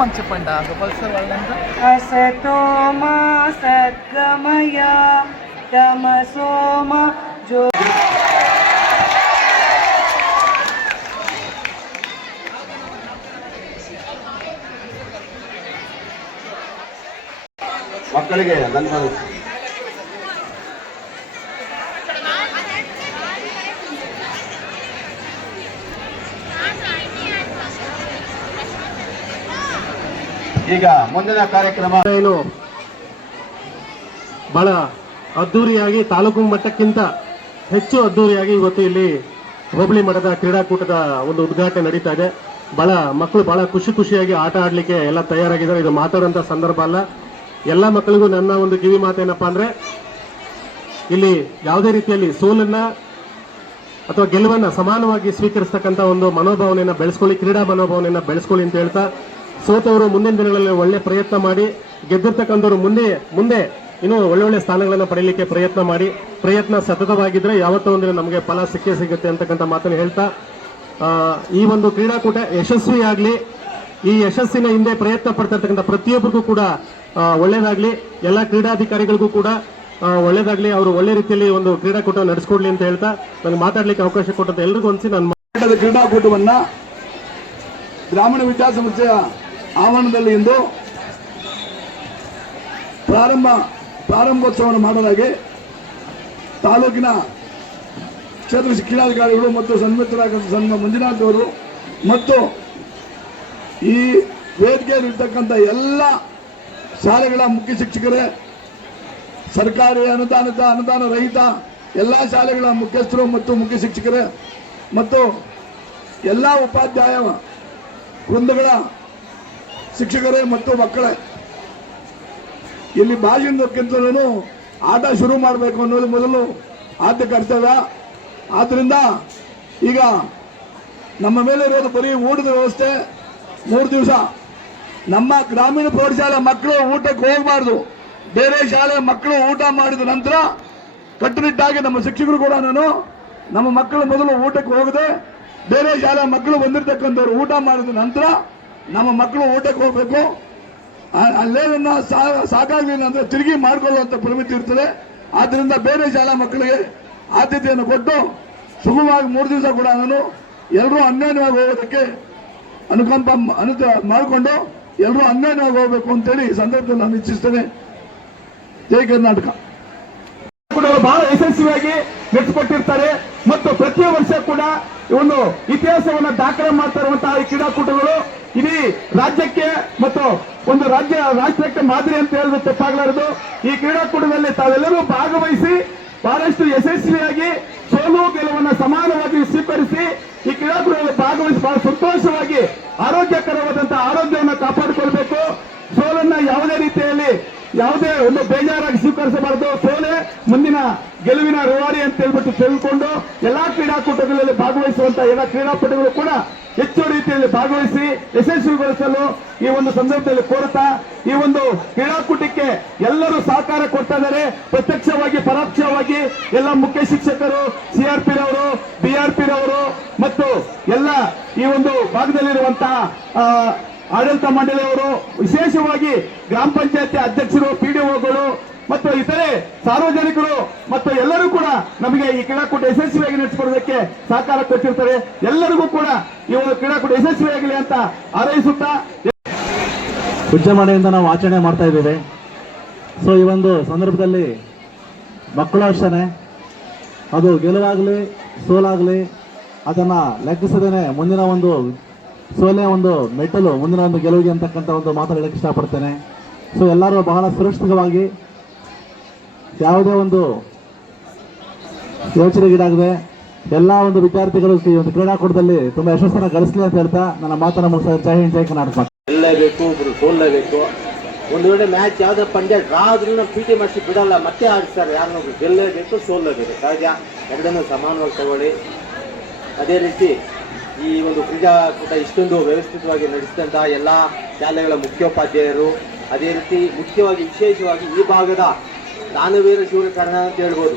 మాకు చెప్పండి గోపాల్ సార్ వాళ్ళంతా. అసతోమ సద్గమయ తమసోమ జో ಮಕ್ಕಳಿಗೆ ಧನ್ಯವಾದ. ಈಗ ಮುಂದಿನ ಕಾರ್ಯಕ್ರಮ ಏನು ಬಹಳ ಅದ್ದೂರಿಯಾಗಿ ತಾಲೂಕು ಮಟ್ಟಕ್ಕಿಂತ ಹೆಚ್ಚು ಅದ್ದೂರಿಯಾಗಿ ಇವತ್ತು ಇಲ್ಲಿ ಹೋಬಳಿ ಮಠದ ಕ್ರೀಡಾಕೂಟದ ಒಂದು ಉದ್ಘಾಟನೆ ನಡೀತಾ ಇದೆ. ಬಹಳ ಮಕ್ಕಳು ಬಹಳ ಖುಷಿಯಾಗಿ ಆಟ ಆಡ್ಲಿಕ್ಕೆ ಎಲ್ಲ ತಯಾರಾಗಿದ್ದಾರೆ. ಇದು ಮಾತಾಡುವಂತ ಸಂದರ್ಭ ಅಲ್ಲ. ಎಲ್ಲ ಮಕ್ಕಳಿಗೂ ನನ್ನ ಒಂದು ಕಿವಿ ಮಾತೇನಪ್ಪ ಅಂದ್ರೆ, ಇಲ್ಲಿ ಯಾವುದೇ ರೀತಿಯಲ್ಲಿ ಸೋಲನ್ನ ಅಥವಾ ಗೆಲುವನ್ನ ಸಮಾನವಾಗಿ ಸ್ವೀಕರಿಸತಕ್ಕಂಥ ಒಂದು ಮನೋಭಾವನೆಯನ್ನ ಬೆಳೆಸ್ಕೊಳ್ಳಿ, ಕ್ರೀಡಾ ಮನೋಭಾವನೆಯನ್ನ ಬೆಳೆಸ್ಕೊಳ್ಳಿ ಅಂತ ಹೇಳ್ತಾ, ಸೋತವರು ಮುಂದಿನ ದಿನಗಳಲ್ಲಿ ಒಳ್ಳೆ ಪ್ರಯತ್ನ ಮಾಡಿ, ಗೆದ್ದಿರ್ತಕ್ಕಂಥವ್ರು ಮುಂದೆ ಇನ್ನೂ ಒಳ್ಳೊಳ್ಳೆ ಸ್ಥಾನಗಳನ್ನು ಪಡೆಯಲಿಕ್ಕೆ ಪ್ರಯತ್ನ ಮಾಡಿ, ಪ್ರಯತ್ನ ಸತತವಾಗಿದ್ರೆ ಯಾವತ್ತೋ ಒಂದಿನ ನಮಗೆ ಫಲ ಸಿಗುತ್ತೆ ಅಂತಕ್ಕಂಥ ಮಾತನ್ನು ಹೇಳ್ತಾ, ಈ ಒಂದು ಕ್ರೀಡಾಕೂಟ ಯಶಸ್ವಿಯಾಗಲಿ, ಈ ಯಶಸ್ಸಿನ ಹಿಂದೆ ಪ್ರಯತ್ನ ಪಡ್ತಾ ಇರ್ತಕ್ಕಂಥ ಪ್ರತಿಯೊಬ್ಬರಿಗೂ ಕೂಡ ಒಳ್ಳೇದಾಗ್ಲಿ, ಎಲ್ಲ ಕ್ರೀಡಾಧಿಕಾರಿಗಳಿಗೂ ಕೂಡ ಒಳ್ಳೇದಾಗ್ಲಿ, ಅವರು ಒಳ್ಳೆ ರೀತಿಯಲ್ಲಿ ಒಂದು ಕ್ರೀಡಾಕೂಟ ನಡೆಸ್ಕೊಡ್ಲಿ ಅಂತ ಹೇಳ್ತಾ ನನಗೆ ಮಾತಾಡ್ಲಿಕ್ಕೆ ಅವಕಾಶ ಕೊಟ್ಟಂತ ಎಲ್ರಿಗೂ ಅನ್ಸಿ ನಾನು ಕ್ರೀಡಾಕೂಟವನ್ನ ಗ್ರಾಮೀಣ ವಿದ್ಯಾಸಂಸ್ಥೆಯ ಆವರಣದಲ್ಲಿ ಇಂದು ಪ್ರಾರಂಭೋತ್ಸವವನ್ನು ಮಾಡಲಾಗಿ ತಾಲೂಕಿನ ಕ್ಷೇತ್ರ ಶಿಕ್ಷಣಾಧಿಕಾರಿಗಳು ಮತ್ತು ಸನ್ಮಿತ್ರರಾದ ಮಂಜುನಾಥ್ ಅವರು ಮತ್ತು ಈ ವೇದಿಕೆಯಲ್ಲಿರ್ತಕ್ಕಂಥ ಎಲ್ಲ ಶಾಲೆಗಳ ಮುಖ್ಯ ಶಿಕ್ಷಕರೇ, ಸರ್ಕಾರಿ ಅನುದಾನ ರಹಿತ ಎಲ್ಲ ಶಾಲೆಗಳ ಮುಖ್ಯಸ್ಥರು ಮತ್ತು ಮುಖ್ಯ ಶಿಕ್ಷಕರೇ ಮತ್ತು ಎಲ್ಲ ಉಪಾಧ್ಯಾಯ ವೃಂದಗಳ ಶಿಕ್ಷಕರೇ ಮತ್ತು ಮಕ್ಕಳೇ, ಇಲ್ಲಿ ಭಾಷಣಕ್ಕಿಂತಲೂ ಆಟ ಶುರು ಮಾಡಬೇಕು ಅನ್ನೋದು ಮೊದಲು ಆದ್ಯ ಕರ್ತವ್ಯ. ಆದ್ದರಿಂದ ಈಗ ನಮ್ಮ ಮೇಲೆ ಇರೋದು ಬರೀ ಊಟದ ವ್ಯವಸ್ಥೆ. 3 ದಿವಸ ನಮ್ಮ ಗ್ರಾಮೀಣ ಪ್ರೌಢಶಾಲೆ ಮಕ್ಕಳು ಊಟಕ್ಕೆ ಹೋಗಬಾರ್ದು. ಬೇರೆ ಶಾಲೆ ಮಕ್ಕಳು ಊಟ ಮಾಡಿದ ನಂತರ ಕಟ್ಟುನಿಟ್ಟಾಗಿ ನಮ್ಮ ಶಿಕ್ಷಕರು ಕೂಡ ನಮ್ಮ ಮಕ್ಕಳು ಮೊದಲು ಊಟಕ್ಕೆ ಹೋಗದೆ ಬೇರೆ ಶಾಲೆ ಮಕ್ಕಳು ಬಂದಿರತಕ್ಕಂಥವ್ರು ಊಟ ಮಾಡಿದ ನಂತರ ನಮ್ಮ ಮಕ್ಕಳು ಊಟಕ್ಕೆ ಹೋಗಬೇಕು. ಅಲ್ಲೇನನ್ನ ಸಾಕಾಗಲಿಲ್ಲ ಅಂದ್ರೆ ತಿರುಗಿ ಮಾಡಿಕೊಳ್ಳುವಂತ ಪರಿಮಿತಿ ಇರ್ತದೆ. ಆದ್ದರಿಂದ ಬೇರೆ ಶಾಲಾ ಮಕ್ಕಳಿಗೆ ಆದ್ಯತೆಯನ್ನು ಕೊಟ್ಟು ಸುಗಮವಾಗಿ 3 ದಿವಸ ಕೂಡ ಎಲ್ಲರೂ ಅನ್ಯೋನ್ಯವಾಗಿ ಹೋಗೋದಕ್ಕೆ ಅನುಕಂಪ ಮಾಡಿಕೊಂಡು ಎಲ್ಲರೂ ಅನ್ಯೋನ್ಯವಾಗಿ ಹೋಗಬೇಕು ಅಂತೇಳಿ ಈ ಸಂದರ್ಭದಲ್ಲಿ ನಾನು ಇಚ್ಛಿಸ್ತೇನೆ. ಜೈ ಕರ್ನಾಟಕ. ಬಹಳ ಯಶಸ್ವಿಯಾಗಿ ನಡೆಸಿಕೊಟ್ಟಿರ್ತಾರೆ ಮತ್ತು ಪ್ರತಿ ವರ್ಷ ಕೂಡ ಒಂದು ಇತಿಹಾಸವನ್ನು ದಾಖಲೆ ಮಾಡ್ತಾ ಇರುವಂತಹ ಈ ಕ್ರೀಡಾಕೂಟಗಳು ಇಡೀ ರಾಜ್ಯಕ್ಕೆ ಮತ್ತು ಒಂದು ರಾಷ್ಟ್ರಕ್ಕೆ ಮಾದರಿ ಅಂತ ಹೇಳಿದ್ರೆ ತಪ್ಪಾಗಲಾರದು. ಈ ಕ್ರೀಡಾಕೂಟದಲ್ಲಿ ತಾವೆಲ್ಲರೂ ಭಾಗವಹಿಸಿ ಬಹಳಷ್ಟು ಯಶಸ್ವಿಯಾಗಿ ಸೋಲು ಗೆಲುವನ್ನು ಸಮಾನವಾಗಿ ಸ್ವೀಕರಿಸಿ ಈ ಕ್ರೀಡಾಕೂಟದಲ್ಲಿ ಭಾಗವಹಿಸಿ ಬಹಳ ಸಂತೋಷವಾಗಿ ಆರೋಗ್ಯಕರವಾದಂತಹ ಆರೋಗ್ಯವನ್ನು ಕಾಪಾಡಿಕೊಳ್ಬೇಕು. ಸೋಲನ್ನ ಯಾವುದೇ ರೀತಿಯಲ್ಲಿ ಯಾವುದೇ ಒಂದು ಬೇಜಾರಾಗಿ ಸ್ವೀಕರಿಸಬಾರದು. ಸೋಲೆ ಮುಂದಿನ ಗೆಲುವಿನ ರೂವಾರಿ ಅಂತ ಹೇಳ್ಬಿಟ್ಟು ತಿಳಿದುಕೊಂಡು ಎಲ್ಲಾ ಕ್ರೀಡಾಕೂಟಗಳಲ್ಲಿ ಭಾಗವಹಿಸುವಂತಹ ಎಲ್ಲ ಕ್ರೀಡಾಪಟುಗಳು ಕೂಡ ಹೆಚ್ಚು ರೀತಿಯಲ್ಲಿ ಭಾಗವಹಿಸಿ ಯಶಸ್ವಿಗೊಳಿಸಲು ಈ ಒಂದು ಸಂದರ್ಭದಲ್ಲಿ ಕೋರುತ್ತಾ, ಈ ಒಂದು ಕ್ರೀಡಾಕೂಟಕ್ಕೆ ಎಲ್ಲರೂ ಸಹಕಾರ ಕೊಡ್ತಾ ಇದ್ದಾರೆ. ಪ್ರತ್ಯಕ್ಷವಾಗಿ ಪರೋಕ್ಷವಾಗಿ ಎಲ್ಲ ಮುಖ್ಯ ಶಿಕ್ಷಕರು, CRP ರವರು, BRP ರವರು ಮತ್ತು ಎಲ್ಲ ಈ ಒಂದು ಭಾಗದಲ್ಲಿರುವಂತಹ ಆಡಳಿತ ಮಂಡಳಿಯವರು, ವಿಶೇಷವಾಗಿ ಗ್ರಾಮ ಪಂಚಾಯತಿ ಅಧ್ಯಕ್ಷರು, PDOಗಳು ಮತ್ತು ಇತರೆ ಸಾರ್ವಜನಿಕರು ಮತ್ತು ಎಲ್ಲರೂ ಕೂಡ ನಮಗೆ ಈ ಕ್ರೀಡಾಕೂಟ ಯಶಸ್ವಿಯಾಗಿ ನಡೆಸಿಕೊಡೋದಕ್ಕೆ ಸಹಕಾರ ಕೊಟ್ಟಿರ್ತಾರೆ. ಎಲ್ಲರಿಗೂ ಕೂಡ ಈ ಒಂದು ಕ್ರೀಡಾಕೂಟ ಯಶಸ್ವಿಯಾಗಲಿ ಅಂತ ಹಾರೈಸುತ್ತಾ ವಿಜೃಂಭಣೆಯಿಂದ ನಾವು ಆಚರಣೆ ಮಾಡ್ತಾ ಇದ್ದೇವೆ. ಸೊ ಈ ಒಂದು ಸಂದರ್ಭದಲ್ಲಿ ಮಕ್ಕಳು ಅಷ್ಟೇ, ಅದು ಗೆಲುವಾಗಲಿ ಸೋಲಾಗಲಿ ಅದನ್ನು ಲೆಕ್ಕಿಸದೇನೆ ಮುಂದಿನ ಒಂದು ಸೋಲೆ ಒಂದು ಮೆಟ್ಟಲು, ಮುಂದಿನ ಒಂದು ಗೆಲುವಿಗೆ ಅಂತಕ್ಕಂಥ ಒಂದು ಮಾತು ಹೇಳಕ್ಕೆ ಇಷ್ಟಪಡ್ತೇನೆ. ಸೊ ಎಲ್ಲರೂ ಬಹಳ ಸುರಕ್ಷಿತವಾಗಿ ಯಾವುದೇ ಒಂದು ಯೋಚನೆಗೀಡಾಗದೆ ಎಲ್ಲ ಒಂದು ವಿದ್ಯಾರ್ಥಿಗಳು ಈ ಒಂದು ಕ್ರೀಡಾಕೂಟದಲ್ಲಿ ತುಂಬಾ ಯಶಸ್ಸನ್ನು ಗಳಿಸಲಿ ಅಂತ ಹೇಳ್ತಾ ನನ್ನ ಮಾತನ್ನು ಮುಗಿಸ್ತಾ ಜೈ ಹಿಂದ್ ಜೈ ಕರ್ನಾಟಕ. ಗೆಲ್ಲಲೇಬೇಕು, ಒಬ್ರು ಸೋಲ್ಲೇಬೇಕು. ಒಂದು ವೇಳೆ ಮ್ಯಾಚ್ ಯಾವ್ದೋ ಪಂದ್ಯ ಡ್ರಾ ಆದ್ರೂ PT ಮಾಸ್ಟರ್ ಬಿಡಲ್ಲ, ಮತ್ತೆ ಆಡಿಸ್ತಾರೆ. ಯಾರನ್ನೊಬ್ರು ಗೆಲ್ಲಲೇಬೇಕು, ಸೋಲ್ಲೇಬೇಕು. ಸಹಜ, ಎರಡನ್ನೂ ಸಮಾನವಾಗಿ ತಗೊಳ್ಳಿ. ಅದೇ ರೀತಿ ಈ ಒಂದು ಕ್ರೀಡಾಕೂಟ ಇಷ್ಟೊಂದು ವ್ಯವಸ್ಥಿತವಾಗಿ ನಡೆಸಿದಂತಹ ಎಲ್ಲ ಶಾಲೆಗಳ ಮುಖ್ಯೋಪಾಧ್ಯಾಯರು, ಅದೇ ರೀತಿ ಮುಖ್ಯವಾಗಿ ವಿಶೇಷವಾಗಿ ಈ ಭಾಗದ ದಾನವೀರ ಶೂರಕರ್ಣ ಅಂತ ಹೇಳ್ಬೋದು,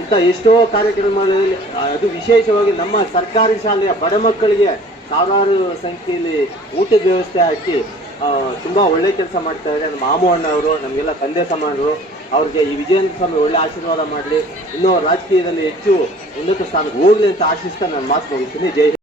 ಇಂಥ ಎಷ್ಟೋ ಕಾರ್ಯಕ್ರಮಗಳಲ್ಲಿ ಅದು ವಿಶೇಷವಾಗಿ ನಮ್ಮ ಸರ್ಕಾರಿ ಶಾಲೆಯ ಬಡ ಮಕ್ಕಳಿಗೆ ಸಾವಿರಾರು ಸಂಖ್ಯೆಯಲ್ಲಿ ಊಟದ ವ್ಯವಸ್ಥೆ ಹಾಕಿ ತುಂಬಾ ಒಳ್ಳೆ ಕೆಲಸ ಮಾಡ್ತಾ ಇದ್ದಾರೆ. ನಮ್ಮ ಮಾಮು ಅಣ್ಣ ಅವರು ನಮಗೆಲ್ಲ ತಂದೆ ಸಮಾನರು. ಅವ್ರಿಗೆ ಈ ವಿಜಯೇಂದ್ರ ಸ್ವಾಮಿ ಒಳ್ಳೆ ಆಶೀರ್ವಾದ ಮಾಡಲಿ, ಇನ್ನೂ ರಾಜಕೀಯದಲ್ಲಿ ಹೆಚ್ಚು ಉನ್ನತ ಸ್ಥಾನಕ್ಕೆ ಹೋಗ್ಲಿ ಅಂತ ಆಶಿಸ್ತಾ ನಾನು ಮಾತು ಮುಗಿಸ್ತೀನಿ. ಜೈ ಹಿಂದ್.